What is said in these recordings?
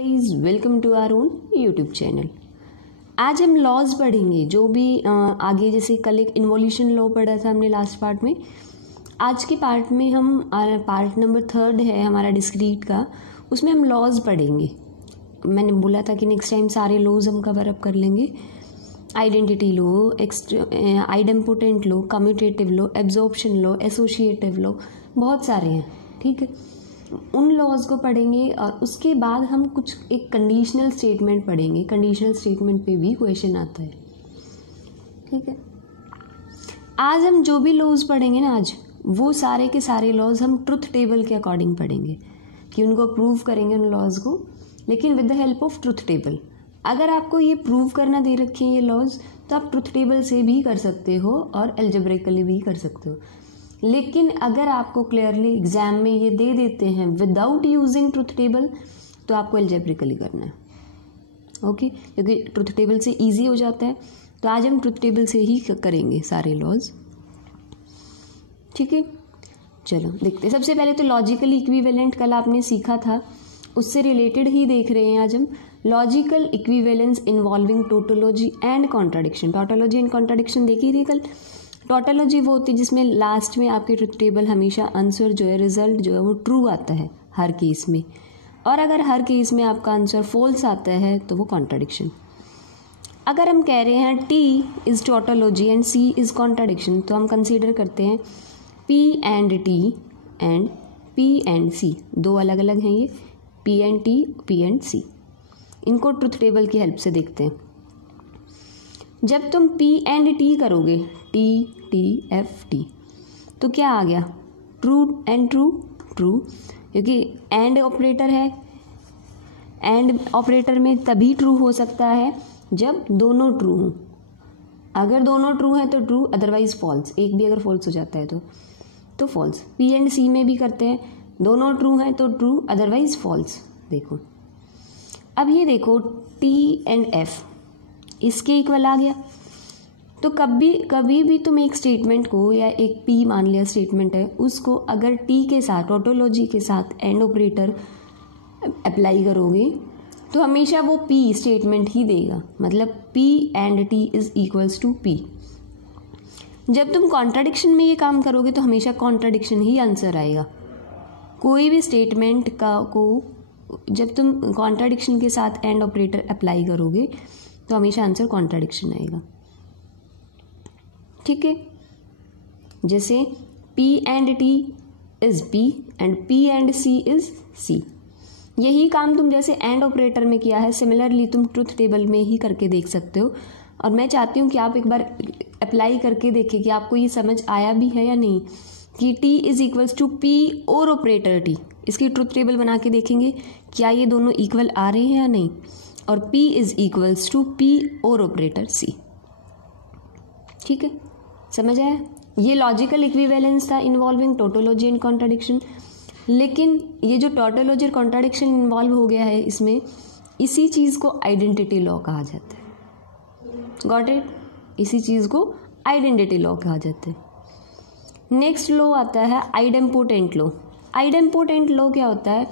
Guys, welcome to our own YouTube channel. आज हम laws पढ़ेंगे जो भी आगे, जैसे कल एक इन्वोल्यूशन लॉ पढ़ा था हमने लास्ट पार्ट में। आज के पार्ट में हम पार्ट नंबर 3 है हमारा डिस्क्रीट का, उसमें हम लॉज पढ़ेंगे। मैंने बोला था कि नेक्स्ट टाइम सारे लॉज हम कवर अप कर लेंगे। Identity law, idempotent law, commutative law, absorption law, associative law, बहुत सारे हैं। ठीक है, उन लॉज को पढ़ेंगे और उसके बाद हम कुछ एक कंडीशनल स्टेटमेंट पढ़ेंगे। कंडीशनल स्टेटमेंट पे भी क्वेश्चन आता है। ठीक है, आज हम जो भी लॉज पढ़ेंगे ना, आज वो सारे के सारे लॉज हम ट्रुथ टेबल के अकॉर्डिंग पढ़ेंगे कि उनको प्रूव करेंगे उन लॉज को, लेकिन with the help of truth table. अगर आपको ये प्रूव करना दे रखे हैं ये लॉज, तो आप ट्रुथ टेबल से भी कर सकते हो और एल्जेब्रिकली भी कर सकते हो। लेकिन अगर आपको क्लियरली एग्जाम में ये दे देते हैं विदाउट यूजिंग ट्रुथ टेबल, तो आपको एल्जेब्रिकली करना है। ओके, क्योंकि ट्रुथ टेबल से इजी हो जाता है। तो आज हम ट्रुथ टेबल से ही करेंगे सारे लॉज। ठीक है, चलो देखते हैं। सबसे पहले तो लॉजिकल इक्विवेलेंट कल आपने सीखा था, उससे रिलेटेड ही देख रहे हैं आज हम। Logical equivalence involving tautology and contradiction. Tautology and contradiction देखी थी कल। टोटोलॉजी वो होती है जिसमें लास्ट में आपके ट्रुथ टेबल हमेशा आंसर जो है, रिजल्ट जो है वो ट्रू आता है हर केस में, और अगर हर केस में आपका आंसर फॉल्स आता है तो वो कॉन्ट्राडिक्शन। अगर हम कह रहे हैं T is tautology and C is contradiction, तो हम कंसीडर करते हैं P and T and P and C, दो अलग अलग हैं ये, P and T, P and C. इनको ट्रुथ टेबल की हेल्प से देखते हैं। जब तुम पी एंड टी करोगे, टी टी एफ टी, तो क्या आ गया? ट्रू एंड ट्रू, ट्रू, क्योंकि एंड ऑपरेटर है। एंड ऑपरेटर में तभी ट्रू हो सकता है जब दोनों ट्रू हों। अगर दोनों ट्रू हैं तो ट्रू, अदरवाइज फॉल्स। एक भी अगर फॉल्स हो जाता है तो फॉल्स। पी एंड सी में भी करते हैं, दोनों ट्रू हैं तो ट्रू, अदरवाइज फॉल्स। देखो अब ये देखो, टी एंड एफ इसके इक्वल आ गया। तो कभी भी तुम एक स्टेटमेंट को, या एक पी मान लिया स्टेटमेंट है, उसको अगर टी के साथ, टोटोलॉजी के साथ एंड ऑपरेटर अप्लाई करोगे तो हमेशा वो पी स्टेटमेंट ही देगा। मतलब P and T is equals to P. जब तुम कॉन्ट्राडिक्शन में ये काम करोगे तो हमेशा कॉन्ट्राडिक्शन ही आंसर आएगा। कोई भी स्टेटमेंट को जब तुम कॉन्ट्राडिक्शन के साथ एंड ऑपरेटर अप्लाई करोगे तो हमेशा आंसर कॉन्ट्राडिक्शन आएगा। ठीक है, जैसे P and T is P and P and C is C। यही काम तुम जैसे एंड ऑपरेटर में किया है, सिमिलरली तुम ट्रुथ टेबल में ही करके देख सकते हो। और मैं चाहती हूँ कि आप एक बार अप्लाई करके देखें कि आपको ये समझ आया भी है या नहीं, कि T is equals to P और ऑपरेटर T। इसकी ट्रुथ टेबल बना के देखेंगे क्या ये दोनों इक्वल आ रहे हैं या नहीं, और P is equals to P और ऑपरेटर C। ठीक है, समझ आया? ये लॉजिकल इक्विवेलेंस था इन्वॉल्विंग टोटोलॉजी एंड कॉन्ट्राडिक्शन। लेकिन ये जो टोटोलॉजी और कॉन्ट्राडिक्शन इन्वॉल्व हो गया है इसमें, इसी चीज़ को आइडेंटिटी लॉ कहा जाता है। Got it? इसी चीज़ को आइडेंटिटी लॉ कहा जाता है। नेक्स्ट लॉ आता है आइडेम्पोटेंट लॉ। आइडेम्पोटेंट लॉ क्या होता है?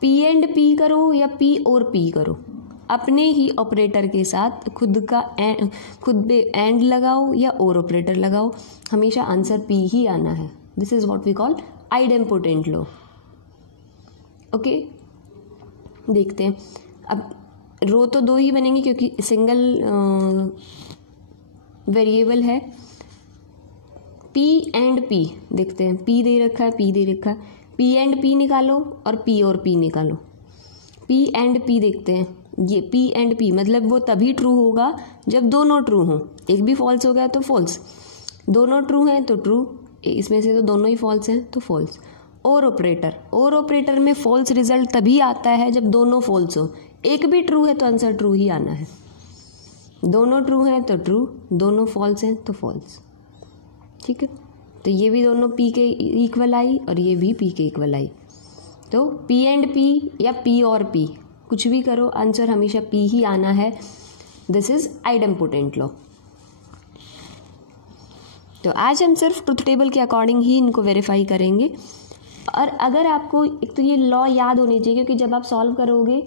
पी एंड पी करो या पी और पी करो, अपने ही ऑपरेटर के साथ खुद पे एंड लगाओ या और ऑपरेटर लगाओ, हमेशा आंसर पी ही आना है। This is what we call idempotent law. Okay, देखते हैं। अब रो तो दो ही बनेंगे क्योंकि सिंगल वेरिएबल है। पी एंड पी देखते हैं। पी दे रखा है, पी दे रखा है, पी एंड पी निकालो और पी और पी निकालो। पी एंड पी देखते हैं। ये पी एंड पी मतलब वो तभी ट्रू होगा जब दोनों ट्रू हों। एक भी फॉल्स हो गया तो फॉल्स, दोनों ट्रू हैं तो ट्रू, इसमें से तो दोनों ही फॉल्स हैं तो फॉल्स। और ऑपरेटर में फॉल्स रिजल्ट तभी आता है जब दोनों फॉल्स हो। एक भी ट्रू है तो आंसर ट्रू ही आना है। दोनों ट्रू हैं तो ट्रू, दोनों फॉल्स हैं तो फॉल्स। ठीक है, तो ये भी दोनों पी के इक्वल आई और ये भी पी के इक्वल आई। तो पी एंड पी या पी और पी, कुछ भी करो, आंसर हमेशा पी ही आना है। This is idempotent law. तो आज हम सिर्फ ट्रुथ टेबल के अकॉर्डिंग ही इनको वेरीफाई करेंगे। और अगर आपको एक तो ये लॉ याद होनी चाहिए, क्योंकि जब आप सॉल्व करोगे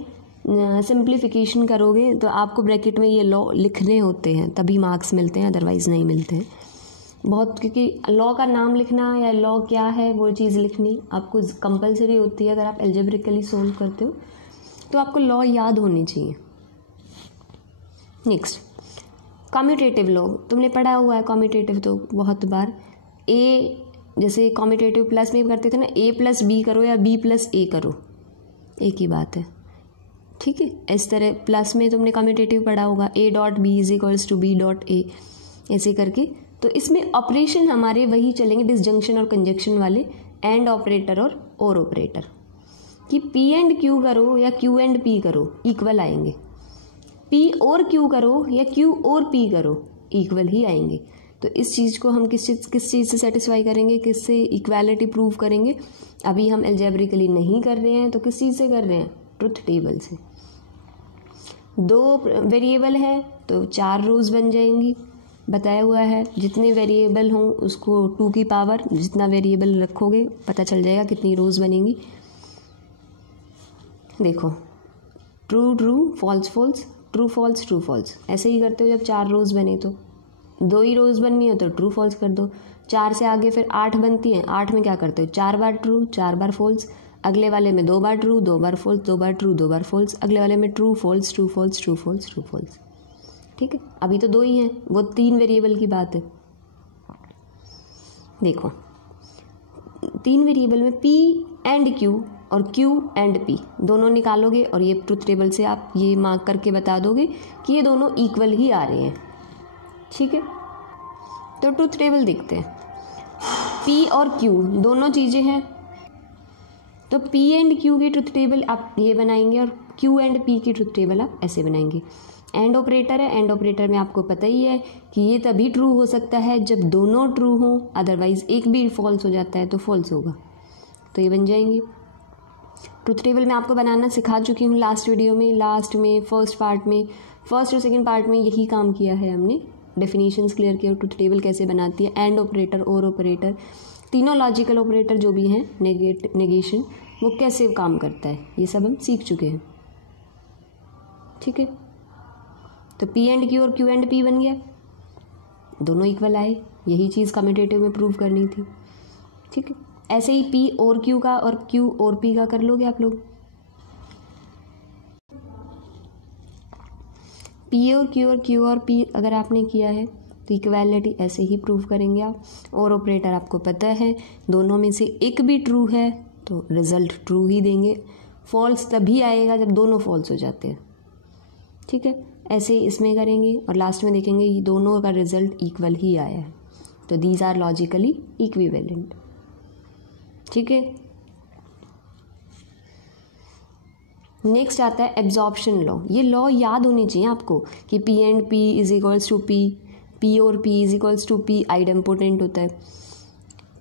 सिंप्लीफिकेशन करोगे तो आपको ब्रैकेट में ये लॉ लिखने होते हैं, तभी मार्क्स मिलते हैं, अदरवाइज़ नहीं मिलते हैं बहुत, क्योंकि लॉ का नाम लिखना या लॉ क्या है वो चीज़ लिखनी आपको कंपलसरी होती है। अगर आप एल्जेब्रिकली सोल्व करते हो तो आपको लॉ याद होनी चाहिए। नेक्स्ट, कम्यूटेटिव लॉ तुमने पढ़ा हुआ है, कम्यूटेटिव तो बहुत बार। ए जैसे कम्यूटेटिव प्लस में करते थे ना, ए प्लस बी करो या बी प्लस ए करो, एक ही बात है, ठीक है। इस तरह प्लस में तुमने कम्यूटेटिव पढ़ा होगा, A dot B is equals to B dot A, ऐसे करके। तो इसमें ऑपरेशन हमारे वही चलेंगे डिसजंक्शन और कंजक्शन वाले, एंड ऑपरेटर और ऑपरेटर, कि पी एंड क्यू करो या क्यू एंड पी करो इक्वल आएंगे, पी और क्यू करो या क्यू और पी करो इक्वल ही आएंगे। तो इस चीज़ को हम किस चीज़ से सेटिस्फाई करेंगे, किससे इक्वालिटी प्रूव करेंगे? अभी हम एल्जेब्रिकली नहीं कर रहे हैं तो किस चीज़ से कर रहे हैं? ट्रुथ टेबल से। 2 वेरिएबल है तो 4 रोज बन जाएंगी, बताया हुआ है। जितने वेरिएबल हों उसको 2 की पावर जितना वेरिएबल रखोगे पता चल जाएगा कितनी रोज बनेंगी। देखो, true true, false false, true false, true false, ऐसे ही करते हो। जब 4 रोज बने तो 2 ही रोज बननी हो तो ट्रू फॉल्स कर दो। 4 से आगे फिर 8 बनती हैं, 8 में क्या करते हो? 4 बार ट्रू, 4 बार फॉल्स, अगले वाले में 2 बार ट्रू, 2 बार फॉल्स, 2 बार ट्रू, 2 बार फॉल्स, अगले वाले में true false, true false, true false, true false, ठीक है। अभी तो 2 ही हैं, वो 3 वेरिएबल की बात है। देखो, 3 वेरिएबल में P एंड Q और Q एंड P दोनों निकालोगे और ये ट्रुथ टेबल से आप ये मार्क करके बता दोगे कि ये दोनों इक्वल ही आ रहे हैं, ठीक है। तो ट्रुथ टेबल देखते हैं। P और Q दोनों चीज़ें हैं, तो P एंड Q की ट्रुथ टेबल आप ये बनाएंगे और Q एंड P की ट्रुथ टेबल आप ऐसे बनाएंगे। एंड ऑपरेटर है, एंड ऑपरेटर में आपको पता ही है कि ये तभी ट्रू हो सकता है जब दोनों ट्रू हों, अदरवाइज एक भी फॉल्स हो जाता है तो फॉल्स होगा, तो ये बन जाएंगे। ट्रुथ टेबल मैं आपको बनाना सिखा चुकी हूँ लास्ट वीडियो में, लास्ट में फर्स्ट पार्ट में, फर्स्ट और सेकंड पार्ट में यही काम किया है हमने, डेफिनेशंस क्लियर किया, ट्रुथ टेबल कैसे बनाती है, एंड ऑपरेटर और ऑपरेटर, तीनों लॉजिकल ऑपरेटर जो भी हैं, नेगेशन, वो कैसे काम करता है, ये सब हम सीख चुके हैं, ठीक है। तो P एंड Q और Q एंड P बन गया, दोनों इक्वल आए, यही चीज़ कम्यूटेटिव में प्रूव करनी थी, ठीक है। ऐसे ही P और Q का और Q और P का कर लोगे आप लोग। P और Q और P अगर आपने किया है तो इक्वालिटी ऐसे ही प्रूव करेंगे आप। और ऑपरेटर आपको पता है, दोनों में से एक भी ट्रू है तो रिजल्ट ट्रू ही देंगे, फॉल्स तभी आएगा जब दोनों फॉल्स हो जाते हैं, ठीक है। ऐसे ही इसमें करेंगे और लास्ट में देखेंगे ये दोनों का रिजल्ट इक्वल ही आया है, तो दीज आर लॉजिकली इक्विवेलेंट, ठीक है। नेक्स्ट आता है एब्जॉर्प्शन लॉ। ये लॉ याद होनी चाहिए आपको कि P and P is equals to P, P और P is equals to P idempotent होता है।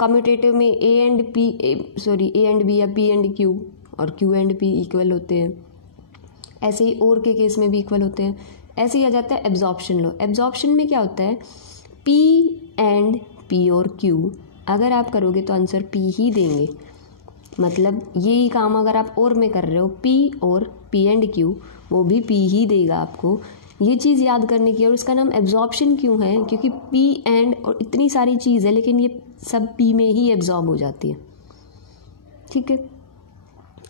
कम्यूटेटिव में A एंड B या P एंड Q और Q एंड P इक्वल होते हैं, ऐसे ही और के केस में भी इक्वल होते हैं। ऐसे ही आ जाता है एब्जॉर्प्शन लॉ। एब्जॉर्प्शन में क्या होता है, P एंड P और Q अगर आप करोगे तो आंसर P ही देंगे, मतलब यही काम अगर आप और में कर रहे हो P और P एंड Q, वो भी P ही देगा आपको। ये चीज़ याद करने की, और इसका नाम एब्जॉर्प्शन क्यों है, क्योंकि P एंड और इतनी सारी चीज़ है लेकिन ये सब P में ही एब्जॉर्ब हो जाती है, ठीक है।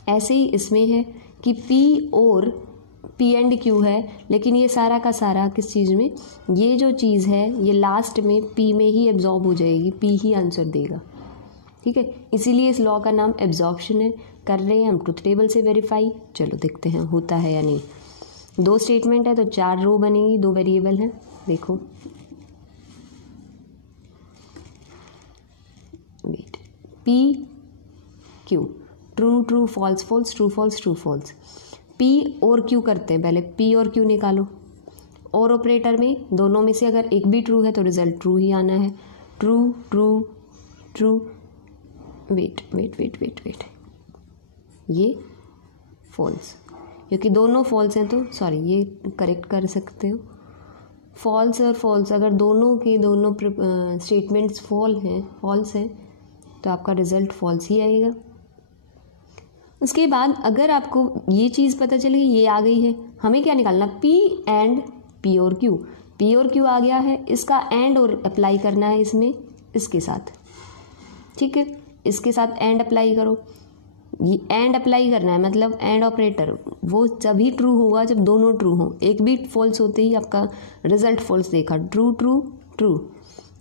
ऐसे ही इसमें है कि P और P एंड Q है, लेकिन ये सारा का सारा किस चीज़ में, ये जो चीज़ है ये लास्ट में P में ही एब्जॉर्ब हो जाएगी, P ही आंसर देगा, ठीक है। इसीलिए इस लॉ का नाम एब्जॉर्प्शन है। कर रहे हैं हम ट्रुथ टेबल से वेरीफाई, चलो देखते हैं होता है या नहीं। 2 स्टेटमेंट है तो 4 रो बनेगी, 2 वेरिएबल हैं, देखो wait, P Q, true true, false false, true false, true false. P और Q करते हैं, पहले P और Q निकालो। और ऑपरेटर में दोनों में से अगर एक भी ट्रू है तो रिजल्ट ट्रू ही आना है। ट्रू ट्रू ट्रू, वेट, ये फॉल्स, क्योंकि दोनों फॉल्स हैं तो सॉरी ये करेक्ट कर सकते हो। फॉल्स और फॉल्स अगर दोनों के दोनों स्टेटमेंट्स फॉल्स हैं तो आपका रिजल्ट फॉल्स ही आएगा। उसके बाद अगर आपको ये चीज़ पता चल गई, ये आ गई है, हमें क्या निकालना, पी एंड पी और क्यू। पी और क्यू आ गया है, इसका एंड और अप्लाई करना है इसमें, इसके साथ, ठीक है, इसके साथ एंड अप्लाई करो। ये एंड अप्लाई करना है मतलब एंड ऑपरेटर वो तभी ट्रू होगा जब दोनों ट्रू हो। एक भी फॉल्स होते ही आपका रिजल्ट फॉल्स देखा, true true true,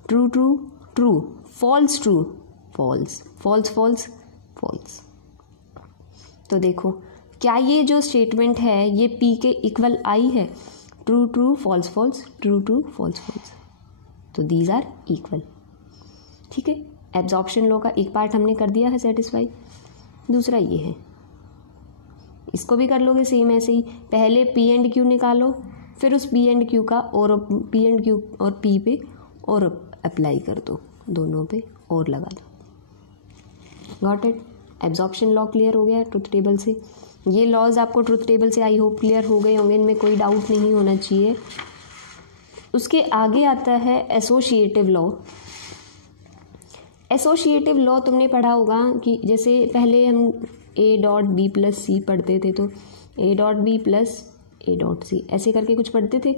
true true true, false true, false, false false false. तो देखो क्या ये जो स्टेटमेंट है ये पी के इक्वल आई है, true true false false, true true false false, तो दीज आर इक्वल, ठीक है। एब्जॉर्प्शन लॉ का एक पार्ट हमने कर दिया है सेटिस्फाई। दूसरा ये है, इसको भी कर लोगे सेम ऐसे ही, पहले पी एंड क्यू निकालो, फिर उस पी एंड क्यू का और पी एंड क्यू और पी पे और अप्लाई कर दो, दोनों पे और लगा दो। Got it. Absorption law clear हो गया ट्रुथ टेबल से। ये लॉज आपको ट्रुथ टेबल से आई होप क्लियर हो गए होंगे, इनमें कोई डाउट नहीं होना चाहिए। उसके आगे आता है एसोसिएटिव लॉ। एसोसिएटिव लॉ तुमने पढ़ा होगा कि जैसे पहले हम A dot B plus C पढ़ते थे, तो A dot B plus A dot C ऐसे करके कुछ पढ़ते थे,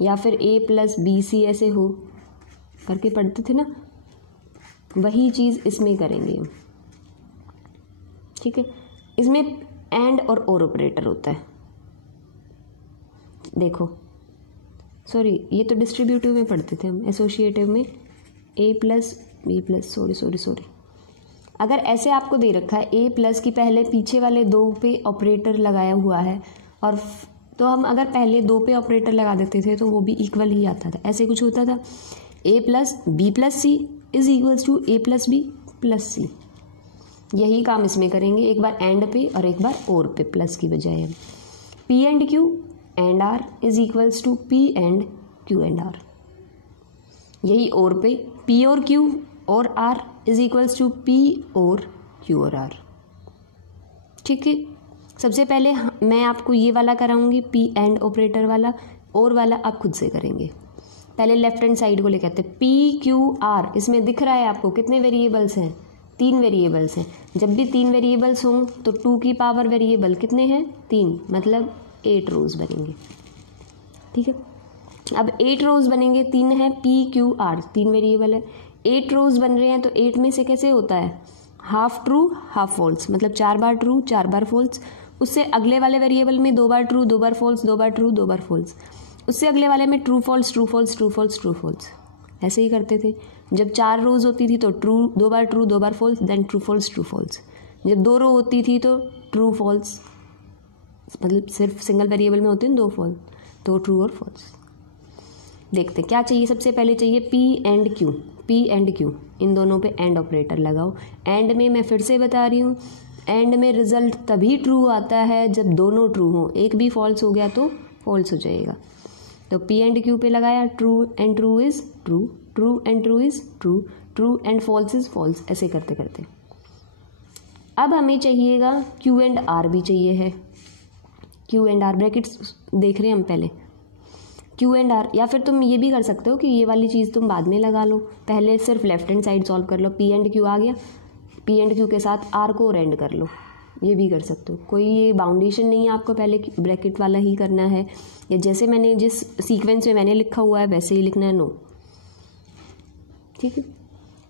या फिर ए प्लस बी सी ऐसे हो करके पढ़ते थे ना, वही चीज़ इसमें करेंगे, ठीक है। इसमें एंड और ऑपरेटर होता है। देखो सॉरी, ये तो डिस्ट्रीब्यूटिव में पढ़ते थे हम, एसोसिएटिव में ए प्लस बी प्लस, सॉरी अगर ऐसे आपको दे रखा है ए प्लस की पहले पीछे वाले दो पे ऑपरेटर लगाया हुआ है, और तो हम अगर पहले दो पे ऑपरेटर लगा देते थे तो वो भी इक्वल ही आता था। ऐसे कुछ होता था, A plus B plus C is equals to A plus B plus C. यही काम इसमें करेंगे, एक बार एंड पे और एक बार और पे, प्लस की बजाय। P and Q and R is equals to P and Q and R. यही और पे पी और क्यू और R is equals to P और क्यू और आर, ठीक है। सबसे पहले मैं आपको ये वाला कराऊंगी, पी एंड ऑपरेटर वाला, और वाला आप खुद से करेंगे। पहले लेफ्ट हैंड साइड को लेकर आते हैं, पी क्यू आर। इसमें दिख रहा है आपको कितने वेरिएबल्स हैं, 3 वेरिएबल्स हैं। जब भी 3 वेरिएबल्स हों तो 2 की पावर वेरिएबल कितने हैं, 3, मतलब 8 रोज बनेंगे, ठीक है। अब 8 रोज बनेंगे, 3 है पी क्यू आर, 3 वेरिएबल है, 8 रोज बन रहे हैं, तो 8 में से कैसे होता है, हाफ ट्रू हाफ फॉल्स, मतलब 4 बार ट्रू 4 बार फॉल्स। उससे अगले वाले वेरिएबल में 2 बार ट्रू 2 बार फॉल्स, 2 बार ट्रू 2 बार फॉल्स। उससे अगले वाले में true false true false true false true false, ऐसे ही करते थे। जब 4 रोज होती थी तो ट्रू 2 बार ट्रू 2 बार false, then true false true false. जब 2 रो होती थी तो ट्रू फॉल्स, मतलब सिर्फ सिंगल वेरिएबल में होते हैं 2 फॉल्स, तो ट्रू और फॉल्स। देखते क्या चाहिए, सबसे पहले चाहिए P and Q. P and Q इन दोनों पे एंड ऑपरेटर लगाओ। एंड में मैं फिर से बता रही हूँ, एंड में रिजल्ट तभी ट्रू आता है जब दोनों ट्रू हो, एक भी फॉल्स हो गया तो फॉल्स हो जाएगा। तो पी एंड क्यू पे लगाया, true and true is true, true and true is true, true and false is false, ऐसे करते करते। अब हमें चाहिएगा क्यू एंड आर भी चाहिए है। क्यू एंड आर ब्रैकेट्स देख रहे हैं हम पहले, क्यू एंड आर, या फिर तुम ये भी कर सकते हो कि ये वाली चीज़ तुम बाद में लगा लो, पहले सिर्फ लेफ्ट हैंड साइड सॉल्व कर लो। पी एंड क्यू आ गया, पी एंड क्यू के साथ आर को और एंड कर लो, ये भी कर सकते हो। कोई ये बाउंडेशन नहीं है, आपको पहले ब्रैकेट वाला ही करना है, या जैसे मैंने जिस सीक्वेंस में मैंने लिखा हुआ है वैसे ही लिखना है, नो, ठीक है।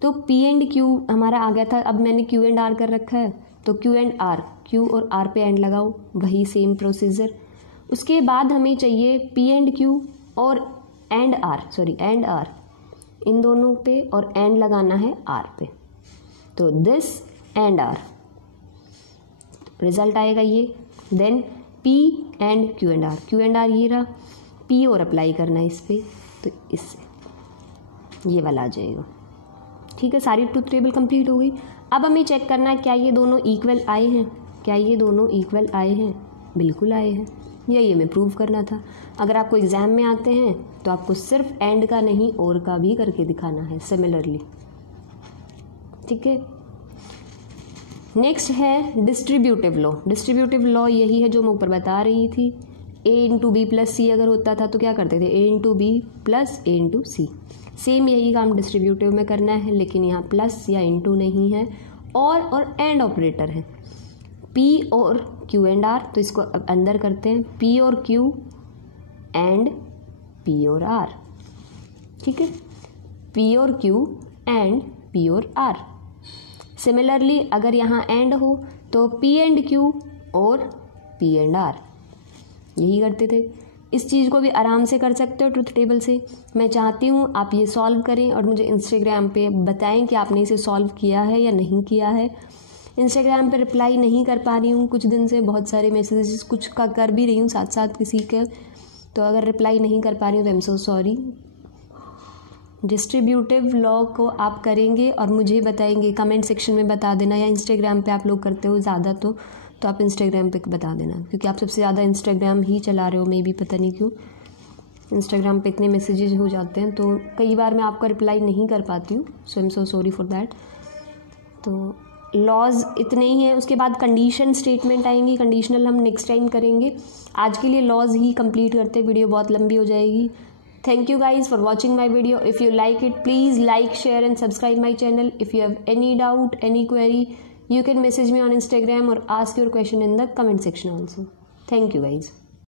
तो पी एंड क्यू हमारा आ गया था, अब मैंने क्यू एंड आर कर रखा है, तो क्यू एंड आर, क्यू और आर पे एंड लगाओ, वही सेम प्रोसीजर। उसके बाद हमें चाहिए पी एंड क्यू और and R, sorry and R, इन दोनों पे और एंड लगाना है आर पे, तो दिस एंड आर, रिजल्ट आएगा ये। Then P and Q and R, Q and R ये रहा, पी और अप्लाई करना है इस पे, तो इससे ये वाला आ जाएगा, ठीक है। सारी ट्रुथ टेबल कंप्लीट हो गई। अब हमें चेक करना है क्या ये दोनों इक्वल आए हैं, क्या ये दोनों इक्वल आए हैं, बिल्कुल आए हैं, यही हमें प्रूव करना था। अगर आपको एग्जाम में आते हैं तो आपको सिर्फ एंड का नहीं और का भी करके दिखाना है सिमिलरली, ठीक है। नेक्स्ट है डिस्ट्रीब्यूटिव लॉ। डिस्ट्रीब्यूटिव लॉ यही है जो मैं ऊपर बता रही थी, ए इंटू बी प्लस सी अगर होता था तो क्या करते थे, ए इंटू बी प्लस ए इंटू सी। सेम यही काम डिस्ट्रीब्यूटिव में करना है, लेकिन यहाँ प्लस या इंटू नहीं है, और एंड ऑपरेटर है। पी और क्यू एंड आर, तो इसको अब अंदर करते हैं, पी और क्यू एंड पी और आर, ठीक है, पी और क्यू एंड पी और आर। सिमिलरली अगर यहाँ एंड हो तो पी एंड क्यू और पी एंड आर, यही करते थे। इस चीज़ को भी आराम से कर सकते हो ट्रुथ टेबल से। मैं चाहती हूँ आप ये सॉल्व करें और मुझे इंस्टाग्राम पे बताएं कि आपने इसे सॉल्व किया है या नहीं किया है। इंस्टाग्राम पे रिप्लाई नहीं कर पा रही हूँ कुछ दिन से, बहुत सारे मैसेजेस कुछ का कर भी रही हूँ साथ साथ किसी के, तो अगर रिप्लाई नहीं कर पा रही हूँ तो आई am so sorry. Distributive law को आप करेंगे और मुझे बताएंगे, कमेंट सेक्शन में बता देना, या इंस्टाग्राम पे आप लोग करते हो ज़्यादा तो आप इंस्टाग्राम पे बता देना, क्योंकि आप सबसे ज़्यादा इंस्टाग्राम ही चला रहे हो, मे भी पता नहीं क्यों इंस्टाग्राम पे इतने मैसेजेस हो जाते हैं, तो कई बार मैं आपका रिप्लाई नहीं कर पाती हूँ, so I am so sorry for that. तो लॉज इतने ही हैं, उसके बाद कंडीशन स्टेटमेंट आएंगी, कंडीशनल हम नेक्स्ट टाइम करेंगे। आज के लिए लॉज ही कंप्लीट करते, वीडियो बहुत लंबी हो जाएगी। Thank you guys for watching my video. If you like it, please like, share and subscribe my channel. If you have any doubt, any query, you can message me on Instagram or ask your question in the comment section also. Thank you guys.